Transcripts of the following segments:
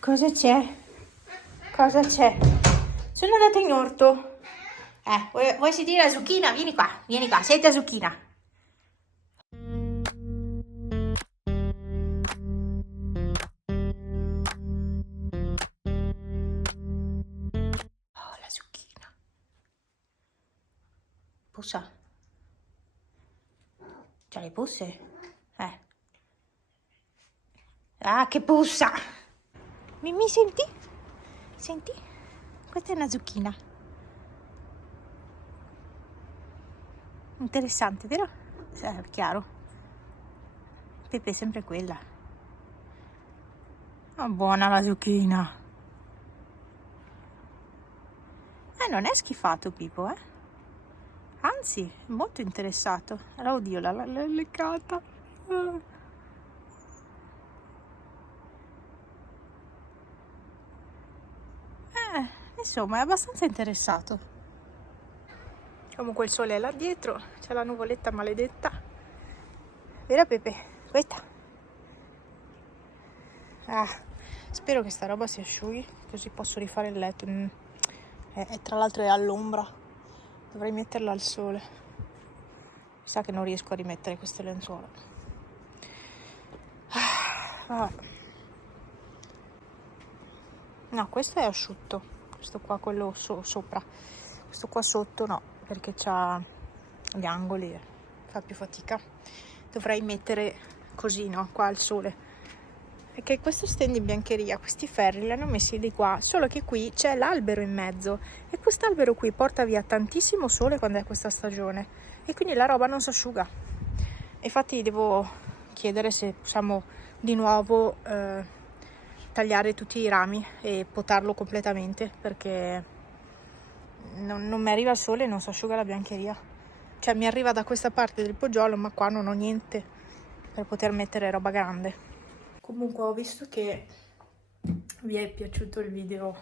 Cosa c'è? Cosa c'è? Sono andata in orto. Vuoi sentire la zucchina? Vieni qua, senti la zucchina. Oh, la zucchina. Pussa. C'ha le pusse? Ah, che pussa! Mimì, senti? Senti? Questa è una zucchina. Interessante, vero? Chiaro. Pepe è sempre quella. Oh, buona la zucchina. Non è schifato Pipo, eh? Anzi, è molto interessato. Allora, oddio, l'ha leccata. Insomma, è abbastanza interessato. Comunque il sole è là dietro, c'è la nuvoletta maledetta. Vero Pepe? Questa. Spero che sta roba si asciughi, così posso rifare il letto. E tra l'altro è all'ombra. Dovrei metterla al sole. Mi sa che non riesco a rimettere queste lenzuola. No, questo è asciutto. Questo qua, quello sopra. Questo qua sotto no, perché c'ha gli angoli e fa più fatica. Dovrei mettere così, no? Qua al sole. Perché questo stand in biancheria, questi ferri li hanno messi di qua, solo che qui c'è l'albero in mezzo e quest'albero qui porta via tantissimo sole quando è questa stagione e quindi la roba non si asciuga. Infatti devo chiedere se possiamo di nuovo tagliare tutti i rami e potarlo completamente, perché non mi arriva il sole e non si asciuga la biancheria. Cioè mi arriva da questa parte del poggiolo, ma qua non ho niente per poter mettere roba grande. Comunque ho visto che vi è piaciuto il video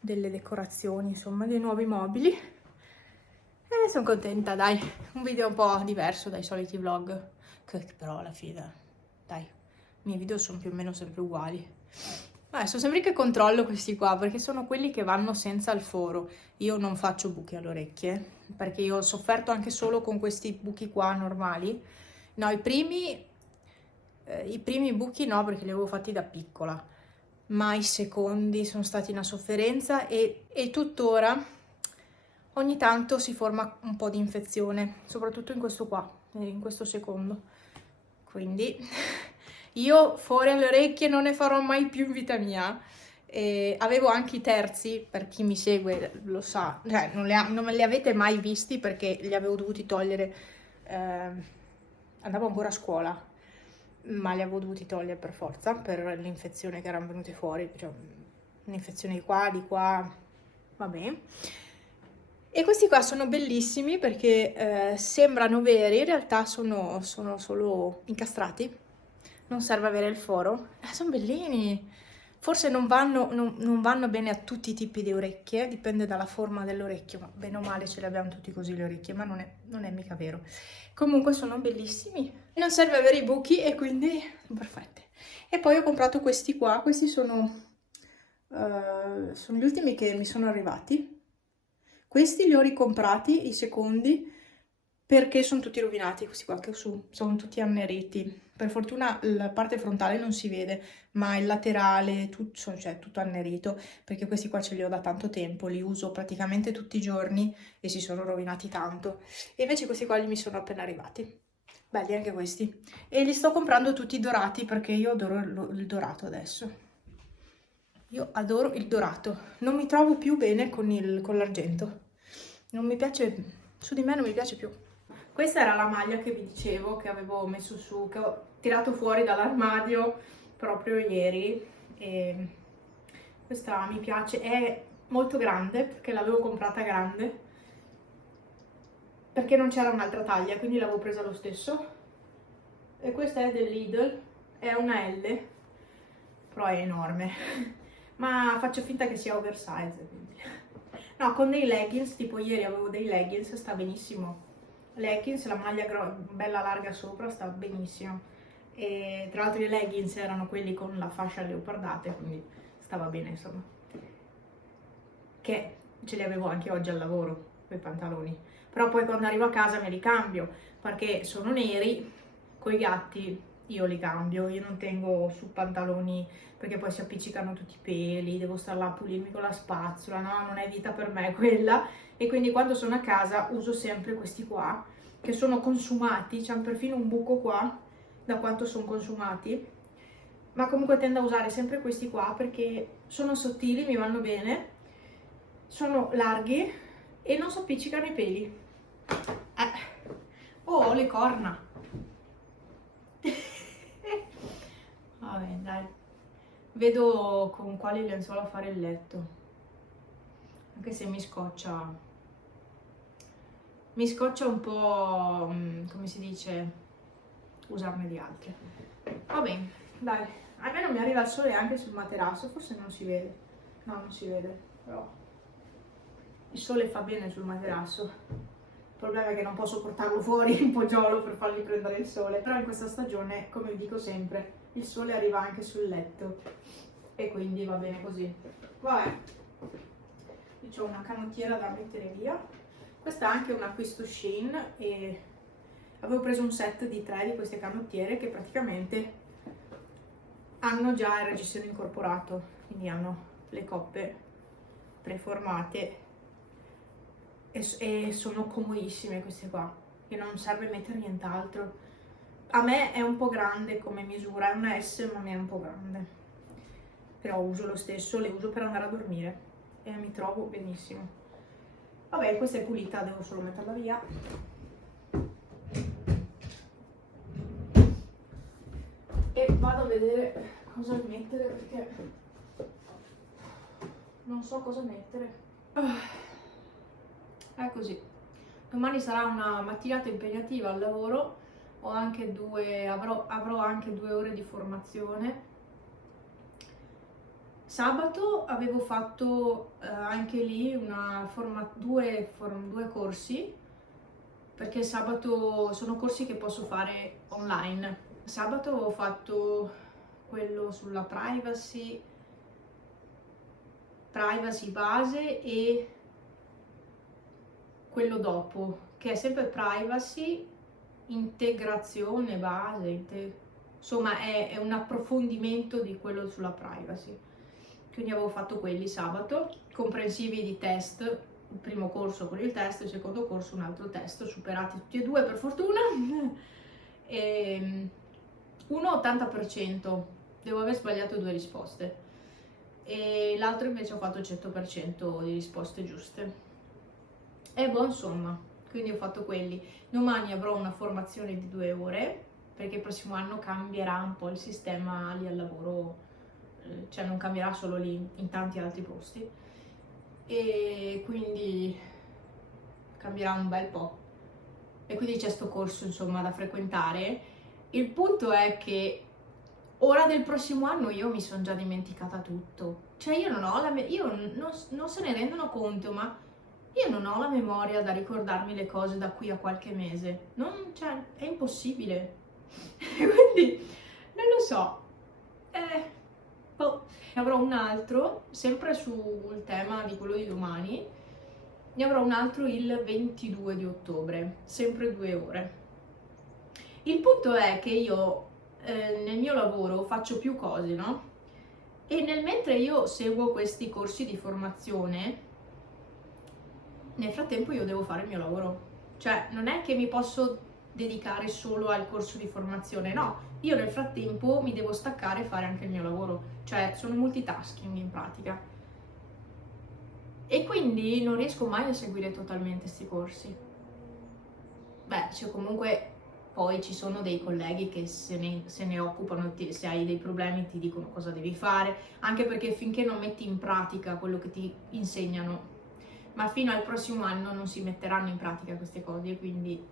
delle decorazioni, insomma, dei nuovi mobili e sono contenta, dai, un video un po' diverso dai soliti vlog, che però alla fine, dai, i miei video sono più o meno sempre uguali. Adesso sembra che controllo questi qua, perché sono quelli che vanno senza il foro. Io non faccio buchi alle orecchie, perché io ho sofferto anche solo con questi buchi qua normali. No, i primi buchi no, perché li avevo fatti da piccola, ma i secondi sono stati una sofferenza e tuttora ogni tanto si forma un po' di infezione, soprattutto in questo qua, in questo secondo. Quindi io fuori alle orecchie non ne farò mai più in vita mia. Avevo anche i terzi, per chi mi segue lo sa, cioè non me li avete mai visti perché li avevo dovuti togliere, andavo ancora a scuola, ma li avevo dovuti togliere per forza, per l'infezione che erano venute fuori, cioè un'infezione di qua, vabbè. E questi qua sono bellissimi perché sembrano veri, in realtà sono solo incastrati, non serve avere il foro. Sono bellini, forse non vanno bene a tutti i tipi di orecchie, dipende dalla forma dell'orecchio, ma bene o male ce le abbiamo tutti così le orecchie, ma non è mica vero. Comunque sono bellissimi, non serve avere i buchi e quindi sono perfetti. E poi ho comprato questi qua, questi sono gli ultimi che mi sono arrivati. Questi li ho ricomprati, i secondi, perché sono tutti rovinati, questi qua che ho su, sono tutti anneriti. Per fortuna la parte frontale non si vede, ma il laterale, cioè tutto annerito, perché questi qua ce li ho da tanto tempo, li uso praticamente tutti i giorni e si sono rovinati tanto. E invece questi qua mi sono appena arrivati. Belli anche questi. E li sto comprando tutti dorati perché io adoro il dorato adesso. Io adoro il dorato, non mi trovo più bene con l'argento, non mi piace, su di me non mi piace più. Questa era la maglia che vi dicevo, che avevo messo su, che ho tirato fuori dall'armadio proprio ieri. E questa mi piace, è molto grande, perché l'avevo comprata grande, perché non c'era un'altra taglia, quindi l'avevo presa lo stesso. E questa è del Lidl, è una L, però è enorme. Ma faccio finta che sia oversize, quindi. No, con dei leggings, tipo ieri avevo dei leggings, sta benissimo. Leggings, la maglia bella larga sopra, sta benissimo. e tra l'altro i leggings erano quelli con la fascia leopardate, quindi stava bene, insomma, che ce li avevo anche oggi al lavoro, quei pantaloni, però poi quando arrivo a casa me li cambio, perché sono neri, coi gatti io li cambio, io non tengo su pantaloni perché poi si appiccicano tutti i peli, devo stare là a pulirmi con la spazzola, no, non è vita per me quella, e quindi quando sono a casa uso sempre questi qua, che sono consumati, c'hanno perfino un buco qua, da quanto sono consumati, ma comunque tendo a usare sempre questi qua perché sono sottili, mi vanno bene, sono larghi e non si appiccicano i peli. Oh, ho le corna. Vabbè, dai. Vedo con quali lenzuola fare il letto. Anche se mi scoccia un po', come si dice, usarne di altre. Va bene, dai. Almeno mi arriva il sole anche sul materasso, forse non si vede. No, non si vede, però il sole fa bene sul materasso. Il problema è che non posso portarlo fuori in poggiolo per fargli prendere il sole. Però in questa stagione, come vi dico sempre, il sole arriva anche sul letto e quindi va bene così. Vabbè, io ho una canottiera da mettere via. Questa è anche un acquisto Shein e avevo preso un set di 3 di queste canottiere che praticamente hanno già il reggiseno incorporato, quindi hanno le coppe preformate e sono comodissime queste qua, che non serve mettere nient'altro. A me è un po' grande come misura, è una S ma mi è un po' grande, però uso lo stesso, le uso per andare a dormire e mi trovo benissimo. Vabbè, questa è pulita, devo solo metterla via. E vado a vedere cosa mettere perché non so cosa mettere. È così. Domani sarà una mattinata impegnativa al lavoro, avrò anche 2 ore di formazione. Sabato avevo fatto anche lì due corsi, perché sabato sono corsi che posso fare online. Sabato ho fatto quello sulla privacy base e quello dopo, che è sempre privacy, integrazione base, insomma è un approfondimento di quello sulla privacy. Quindi avevo fatto quelli sabato, comprensivi di test, il primo corso con il test, il secondo corso un altro test, superati tutti e 2 per fortuna. E uno 80%, devo aver sbagliato 2 risposte, e l'altro invece ho fatto 100% di risposte giuste. E boh, insomma, quindi ho fatto quelli. Domani avrò una formazione di 2 ore, perché il prossimo anno cambierà un po' il sistema lì al lavoro, cioè non cambierà solo lì, in tanti altri posti, e quindi cambierà un bel po'. E quindi c'è sto corso, insomma, da frequentare. Il punto è che ora del prossimo anno io mi sono già dimenticata tutto. Cioè io non ho non se ne rendono conto, ma io non ho la memoria da ricordarmi le cose da qui a qualche mese. Cioè, è impossibile. Quindi, non lo so. Ne avrò un altro, sempre sul tema di quello di domani. Ne avrò un altro il 22 di ottobre, sempre 2 ore. Il punto è che io nel mio lavoro faccio più cose, no? E mentre io seguo questi corsi di formazione, nel frattempo io devo fare il mio lavoro. Cioè, non è che mi posso dedicare solo al corso di formazione, no. Io nel frattempo mi devo staccare e fare anche il mio lavoro. Cioè, sono multitasking in pratica. E quindi non riesco mai a seguire totalmente questi corsi. Beh, cioè comunque poi ci sono dei colleghi che se ne occupano, se hai dei problemi ti dicono cosa devi fare, anche perché finché non metti in pratica quello che ti insegnano, ma fino al prossimo anno non si metteranno in pratica queste cose, quindi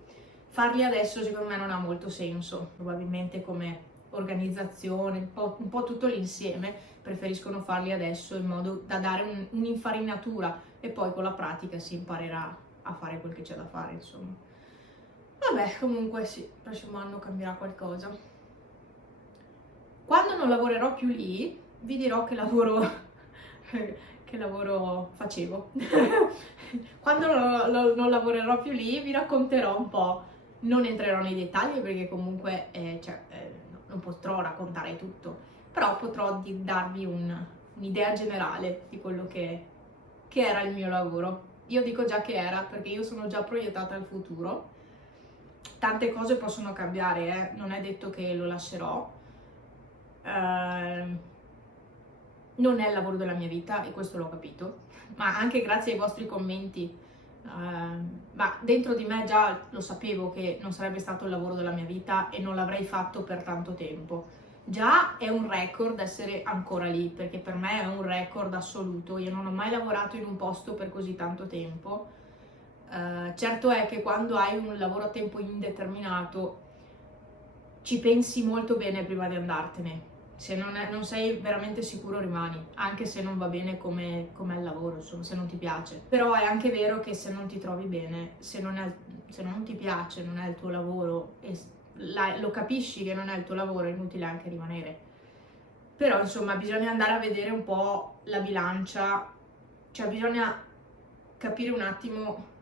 farli adesso secondo me non ha molto senso. Probabilmente come organizzazione, un po' tutto l'insieme, preferiscono farli adesso in modo da dare un'infarinatura e poi con la pratica si imparerà a fare quel che c'è da fare, insomma. Vabbè, comunque sì, il prossimo anno cambierà qualcosa. non lavorerò più lì, vi dirò che lavoro, che lavoro facevo. Quando non lavorerò più lì vi racconterò un po', non entrerò nei dettagli perché comunque non potrò raccontare tutto, però potrò darvi un'idea generale di quello che era il mio lavoro. Io dico già che era perché io sono già proiettata al futuro. Tante cose possono cambiare, non è detto che lo lascerò. Non è il lavoro della mia vita e questo l'ho capito, ma anche grazie ai vostri commenti. Ma dentro di me già lo sapevo che non sarebbe stato il lavoro della mia vita e non l'avrei fatto per tanto tempo. Già è un record essere ancora lì, perché per me è un record assoluto. Io non ho mai lavorato in un posto per così tanto tempo. Certo è che quando hai un lavoro a tempo indeterminato ci pensi molto bene prima di andartene. Se non sei veramente sicuro rimani, anche se non va bene come il lavoro, insomma, se non ti piace. Però è anche vero che se non ti trovi bene, se non ti piace, non è il tuo lavoro e lo capisci che non è il tuo lavoro, è inutile anche rimanere. Però insomma bisogna andare a vedere un po' la bilancia, cioè bisogna capire un attimo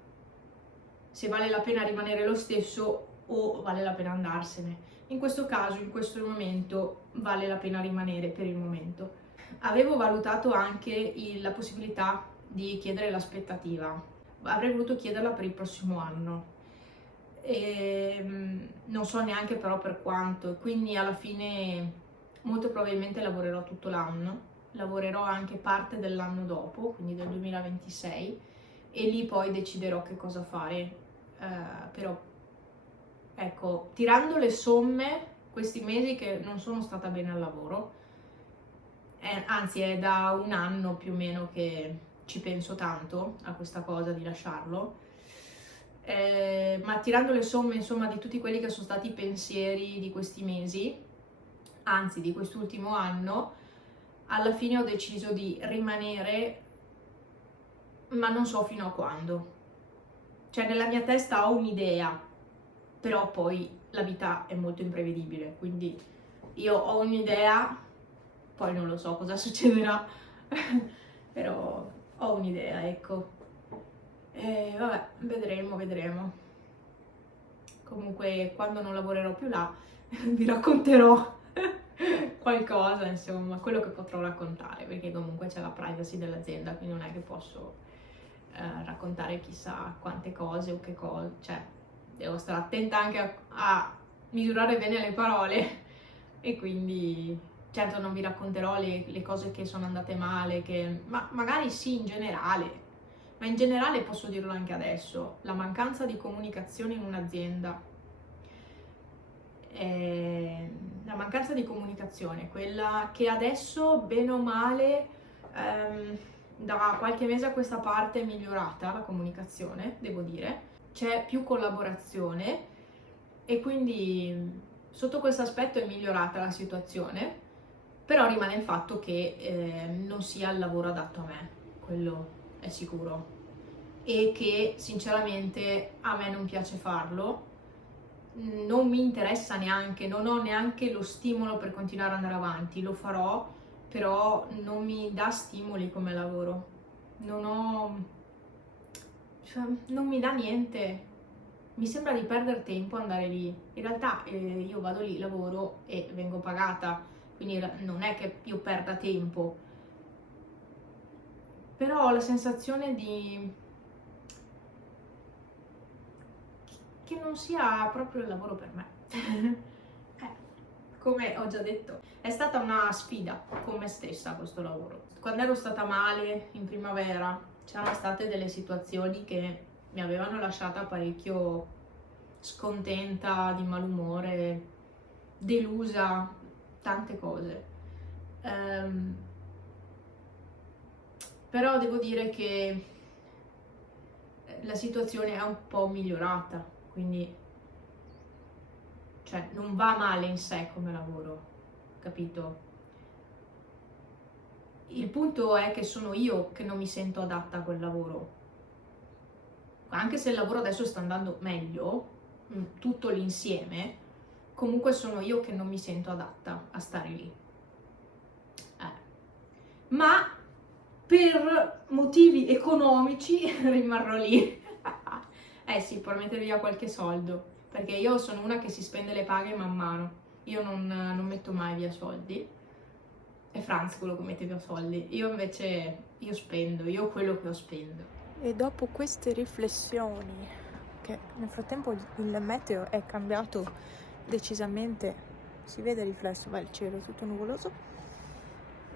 se vale la pena rimanere lo stesso o vale la pena andarsene. In questo caso, in questo momento, vale la pena rimanere per il momento. Avevo valutato anche la possibilità di chiedere l'aspettativa. Avrei voluto chiederla per il prossimo anno. Non so neanche però per quanto, quindi alla fine molto probabilmente lavorerò tutto l'anno. Lavorerò anche parte dell'anno dopo, quindi del 2026, e lì poi deciderò che cosa fare. Però ecco, tirando le somme, questi mesi che non sono stata bene al lavoro, anzi è da un anno più o meno che ci penso tanto a questa cosa di lasciarlo, ma tirando le somme insomma di tutti quelli che sono stati i pensieri di questi mesi, anzi di quest'ultimo anno, alla fine ho deciso di rimanere, ma non so fino a quando. Cioè nella mia testa ho un'idea, però poi la vita è molto imprevedibile, quindi io ho un'idea, poi non lo so cosa succederà, però ho un'idea, ecco. E vabbè, vedremo. Comunque quando non lavorerò più là vi racconterò qualcosa, insomma, quello che potrò raccontare, perché comunque c'è la privacy dell'azienda, quindi non è che posso raccontare chissà quante cose o che cose, cioè devo stare attenta anche a misurare bene le parole e quindi certo non vi racconterò le cose che sono andate male, ma magari sì in generale, ma in generale posso dirlo anche adesso, la mancanza di comunicazione in un'azienda, la mancanza di comunicazione, quella che adesso bene o male da qualche mese a questa parte è migliorata la comunicazione, devo dire, c'è più collaborazione e quindi sotto questo aspetto è migliorata la situazione, però rimane il fatto che non sia il lavoro adatto a me, quello è sicuro, e che sinceramente a me non piace farlo, non mi interessa neanche, non ho neanche lo stimolo per continuare ad andare avanti, lo farò, però non mi dà stimoli come lavoro, non mi dà niente, mi sembra di perdere tempo andare lì. In realtà io vado lì, lavoro e vengo pagata, quindi non è che io perda tempo, però ho la sensazione che non sia proprio il lavoro per me. Come ho già detto, è stata una sfida con me stessa questo lavoro. Quando ero stata male in primavera c'erano state delle situazioni che mi avevano lasciata parecchio scontenta, di malumore, delusa, tante cose. Però devo dire che la situazione è un po' migliorata, quindi cioè non va male in sé come lavoro, capito? Il punto è che sono io che non mi sento adatta a quel lavoro. Anche se il lavoro adesso sta andando meglio, tutto l'insieme, comunque sono io che non mi sento adatta a stare lì. ma per motivi economici rimarrò lì. Eh sì, per mettere via qualche soldo, perché io sono una che si spende le paghe man mano, io non metto mai via soldi, è Franz quello che mette via soldi, io invece, io spendo, io quello che ho spendo. E dopo queste riflessioni, che nel frattempo il meteo è cambiato decisamente, si vede riflesso, beh il cielo è tutto nuvoloso.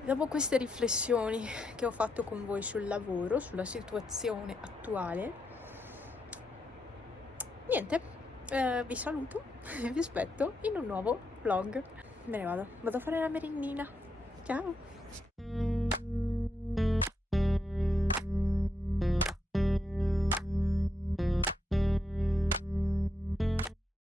Dopo queste riflessioni che ho fatto con voi sul lavoro, sulla situazione attuale, niente, vi saluto e vi aspetto in un nuovo vlog. Me ne vado a fare la merendina. Ciao!